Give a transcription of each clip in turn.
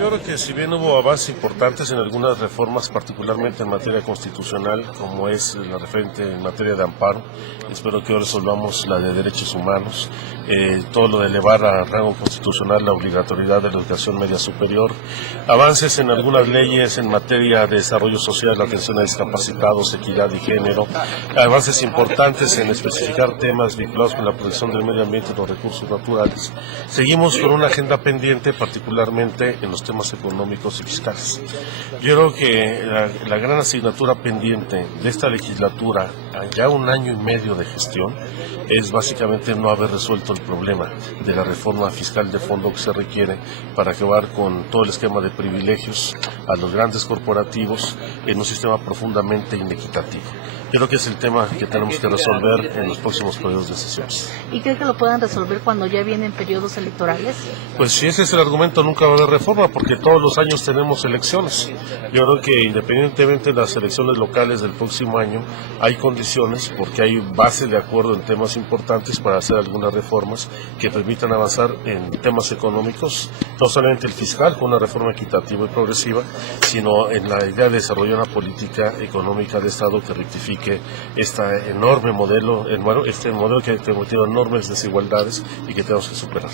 Yo creo que si bien hubo avances importantes en algunas reformas, particularmente en materia constitucional, como es la referente en materia de amparo, espero que hoy resolvamos la de derechos humanos, todo lo de elevar a rango constitucional la obligatoriedad de la educación media superior, avances en algunas leyes en materia de desarrollo social, atención a discapacitados, equidad y género, avances importantes en especificar temas vinculados con la protección del medio ambiente y los recursos naturales. Seguimos con una agenda pendiente, particularmente en los temas económicos y fiscales. Yo creo que la gran asignatura pendiente de esta legislatura, ya un año y medio de gestión, es básicamente no haber resuelto el problema de la reforma fiscal de fondo que se requiere para acabar con todo el esquema de privilegios a los grandes corporativos en un sistema profundamente inequitativo. Yo creo que es el tema que tenemos que resolver en los próximos periodos de sesiones. ¿Y cree que lo puedan resolver cuando ya vienen periodos electorales? Pues si ese es el argumento, nunca va a haber reforma, porque todos los años tenemos elecciones. Yo creo que independientemente de las elecciones locales del próximo año, hay condiciones, porque hay base de acuerdo en temas importantes para hacer algunas reformas que permitan avanzar en temas económicos, no solamente el fiscal, con una reforma equitativa y progresiva, sino en la idea de desarrollar una política económica de Estado que rectifique este enorme modelo, este modelo que ha tenido enormes desigualdades y que tenemos que superar.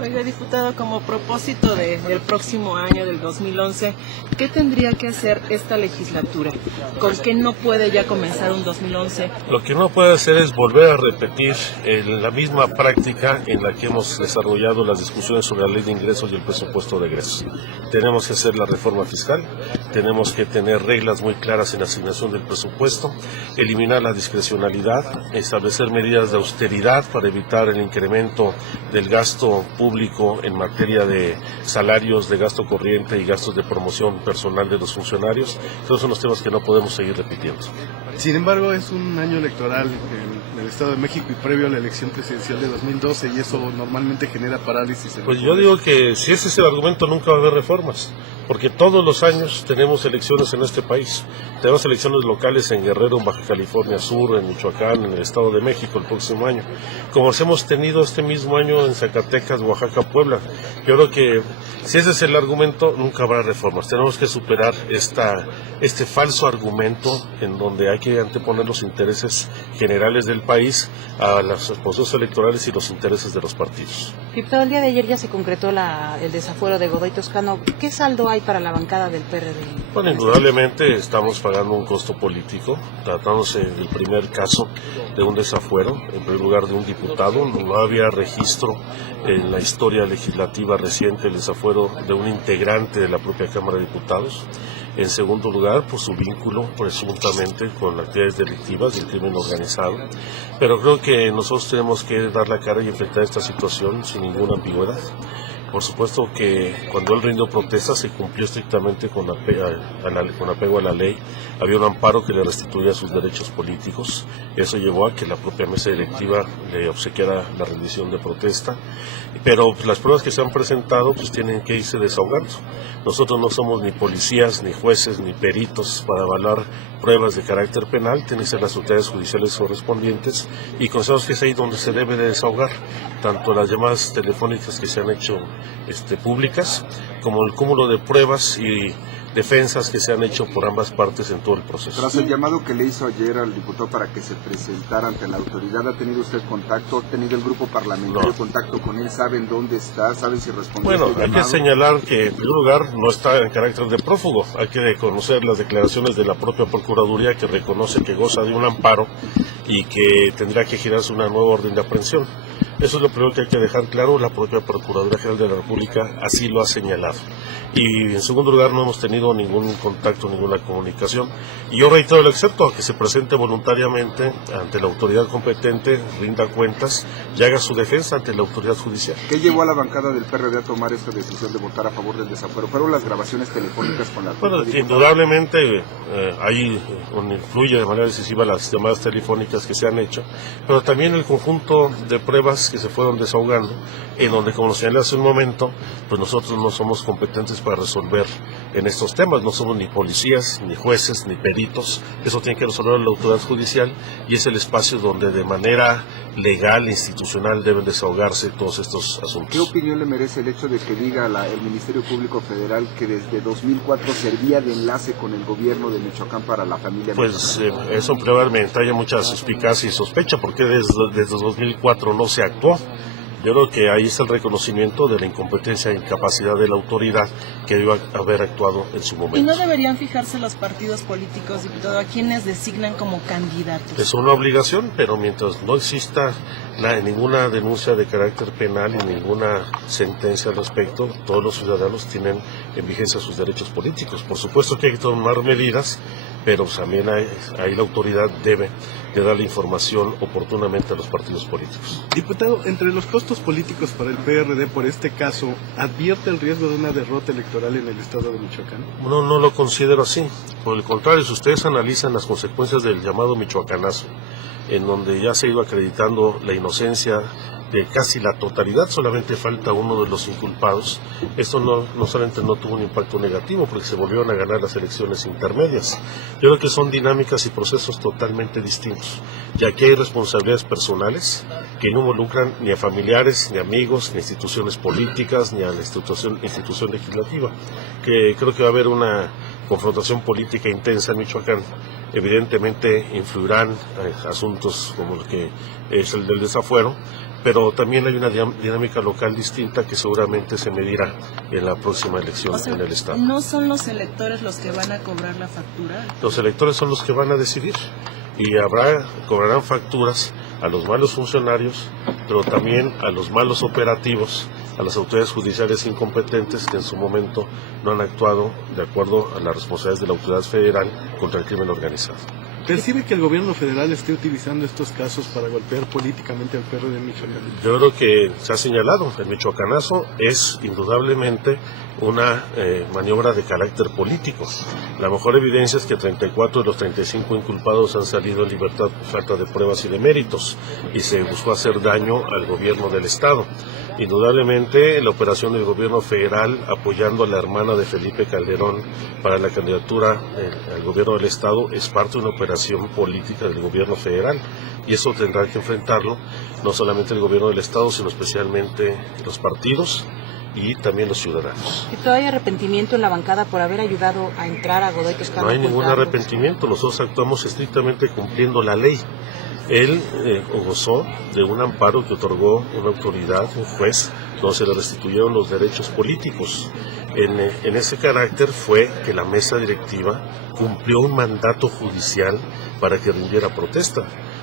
Oiga, diputado, como propósito del próximo año, del 2011, ¿qué tendría que hacer esta legislatura? ¿Con qué no puede ya comenzar un 2011? Lo que no puede hacer es volver a repetir la misma práctica en la que hemos desarrollado las discusiones sobre la ley de ingresos y el presupuesto de egresos. Tenemos que hacer la reforma fiscal, tenemos que tener reglas muy claras en la asignación del presupuesto, eliminar la discrecionalidad, establecer medidas de austeridad para evitar el incremento del gasto público en materia de salarios, de gasto corriente y gastos de promoción personal de los funcionarios. Esos son los temas que no podemos seguir repitiendo. Sin embargo, es un año electoral en el Estado de México y previo a la elección presidencial de 2012 y eso normalmente genera parálisis. Pues yo digo que si ese es el argumento, nunca va a haber reformas, porque todos los años tenemos elecciones en este país. Tenemos elecciones locales en Guerrero, en Baja California Sur, en Michoacán, en el Estado de México el próximo año, como hemos tenido este mismo año en Zacatecas, Oaxaca, Puebla. Yo creo que si ese es el argumento, nunca habrá reformas. Tenemos que superar este falso argumento en donde hay que anteponer los intereses generales del país a los procesos electorales y los intereses de los partidos. Diputado, el día de ayer ya se concretó el desafuero de Godoy Toscano. ¿Qué saldo hay para la bancada del PRD? Bueno, indudablemente estamos pagando un costo político, tratándose del primer caso de un desafuero, en primer lugar de un diputado. No había registro en la historia legislativa reciente el desafuero de un integrante de la propia Cámara de Diputados. En segundo lugar, por su vínculo presuntamente con actividades delictivas y el crimen organizado. Pero creo que nosotros tenemos que dar la cara y enfrentar esta situación sin ninguna ambigüedad. Por supuesto que cuando él rindió protesta se cumplió estrictamente con apego a la ley. Había un amparo que le restituía sus derechos políticos. Eso llevó a que la propia mesa directiva le obsequiara la rendición de protesta. Pero las pruebas que se han presentado pues tienen que irse desahogando. Nosotros no somos ni policías, ni jueces, ni peritos para avalar pruebas de carácter penal. Tienen que ser las autoridades judiciales correspondientes y consideramos que es ahí donde se debe de desahogar tanto las llamadas telefónicas que se han hecho públicas, como el cúmulo de pruebas y defensas que se han hecho por ambas partes en todo el proceso. Tras el llamado que le hizo ayer al diputado para que se presentara ante la autoridad, ¿ha tenido usted contacto? ¿Ha tenido el grupo parlamentario contacto con él? ¿Saben dónde está? ¿Saben si respondió? Bueno, hay que señalar que en primer lugar no está en carácter de prófugo. Hay que reconocer las declaraciones de la propia Procuraduría que reconoce que goza de un amparo y que tendrá que girarse una nueva orden de aprehensión. Eso es lo primero que hay que dejar claro, la propia Procuraduría General de la República así lo ha señalado. Y en segundo lugar no hemos tenido ningún contacto, ninguna comunicación. Y yo reitero el excepto a que se presente voluntariamente ante la autoridad competente, rinda cuentas y haga su defensa ante la autoridad judicial. ¿Qué llevó a la bancada del PRD a tomar esta decisión de votar a favor del desafuero? ¿Fueron las grabaciones telefónicas con la Bueno, indudablemente ahí influye de manera decisiva las llamadas telefónicas que se han hecho, pero también el conjunto de pruebas que se fueron desahogando, en donde, como lo señalé hace un momento, pues nosotros no somos competentes para resolver en estos temas, no somos ni policías, ni jueces, ni peritos, eso tiene que resolver la autoridad judicial y es el espacio donde de manera legal e institucional deben desahogarse todos estos asuntos. ¿Qué opinión le merece el hecho de que diga el Ministerio Público Federal que desde 2004 servía de enlace con el gobierno de Michoacán para la familia? Pues eso probablemente haya mucha suspicacia y sospecha, porque desde 2004 no se actuó. Yo creo que ahí está el reconocimiento de la incompetencia e incapacidad de la autoridad que debió haber actuado en su momento. ¿Y no deberían fijarse los partidos políticos, diputado, a quienes designan como candidatos? Es una obligación, pero mientras no exista ninguna denuncia de carácter penal y ninguna sentencia al respecto, todos los ciudadanos tienen en vigencia sus derechos políticos. Por supuesto que hay que tomar medidas, pero también ahí la autoridad debe de dar la información oportunamente a los partidos políticos. Diputado, entre los costos políticos para el PRD por este caso, ¿advierte el riesgo de una derrota electoral en el estado de Michoacán? No lo considero así. Por el contrario, si ustedes analizan las consecuencias del llamado michoacanazo, en donde ya se ha ido acreditando la inocencia de casi la totalidad, solamente falta uno de los inculpados. Esto no solamente no tuvo un impacto negativo porque se volvieron a ganar las elecciones intermedias. Yo creo que son dinámicas y procesos totalmente distintos, ya que hay responsabilidades personales que no involucran ni a familiares, ni a amigos, ni a instituciones políticas, ni a la institución legislativa, que creo que va a haber una confrontación política intensa en Michoacán. Evidentemente influirán asuntos como el que es el del desafuero, pero también hay una dinámica local distinta que seguramente se medirá en la próxima elección en el estado. ¿No son los electores los que van a cobrar la factura? Los electores son los que van a decidir y cobrarán facturas a los malos funcionarios, pero también a los malos operativos, a las autoridades judiciales incompetentes que en su momento no han actuado de acuerdo a las responsabilidades de la autoridad federal contra el crimen organizado. ¿Percibe que el gobierno federal esté utilizando estos casos para golpear políticamente al PRD de Michoacán? Yo creo que se ha señalado, el michoacanazo es indudablemente una maniobra de carácter político. La mejor evidencia es que 34 de los 35 inculpados han salido en libertad por falta de pruebas y de méritos, y se buscó hacer daño al gobierno del estado. Indudablemente la operación del gobierno federal apoyando a la hermana de Felipe Calderón para la candidatura al gobierno del estado es parte de una operación política del gobierno federal, y eso tendrá que enfrentarlo no solamente el gobierno del estado, sino especialmente los partidos y también los ciudadanos. ¿Y todavía hay arrepentimiento en la bancada por haber ayudado a entrar a Godoy Toscano? No hay ningún arrepentimiento, nosotros actuamos estrictamente cumpliendo la ley. Él gozó de un amparo que otorgó una autoridad, un juez, donde se le restituyeron los derechos políticos. En ese carácter fue que la mesa directiva cumplió un mandato judicial para que rindiera protesta.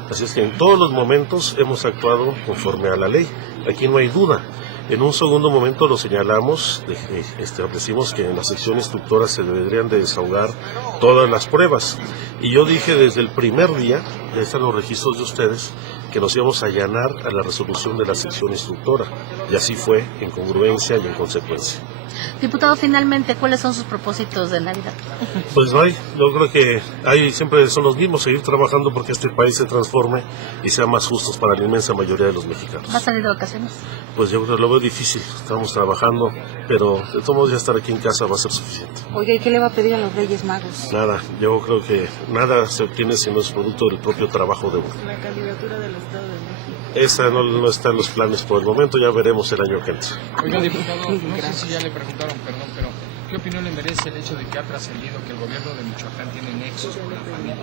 Así es que en todos los momentos hemos actuado conforme a la ley, aquí no hay duda. En un segundo momento lo señalamos, establecimos que en la sección instructora se deberían de desahogar todas las pruebas. Y yo dije desde el primer día, ya están los registros de ustedes, que nos íbamos a allanar a la resolución de la sección instructora. Y así fue, en congruencia y en consecuencia. Diputado, finalmente, ¿cuáles son sus propósitos de Navidad? Pues no hay, yo creo que hay siempre son los mismos, seguir trabajando porque este país se transforme y sea más justo para la inmensa mayoría de los mexicanos. ¿Va a salir de vacaciones? Pues yo creo que lo veo difícil, estamos trabajando, pero de todos modos ya estar aquí en casa va a ser suficiente. Oiga, ¿y qué le va a pedir a los Reyes Magos? Nada, yo creo que nada se obtiene si no es producto del propio trabajo de uno. La candidatura del Estado de México. Esa no está en los planes por el momento, ya veremos el año que entra. Oiga, diputado, no sé si ya le preguntaron, pero ¿qué opinión le merece el hecho de que ha trascendido que el gobierno de Michoacán tiene nexos con la familia?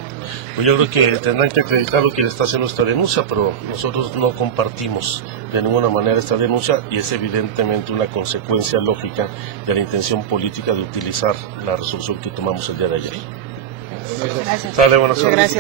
Pues yo creo que tendrán que acreditar lo que está haciendo esta denuncia, pero nosotros no compartimos de ninguna manera esta denuncia y es evidentemente una consecuencia lógica de la intención política de utilizar la resolución que tomamos el día de ayer. Gracias. Sale, buenas tardes. Gracias.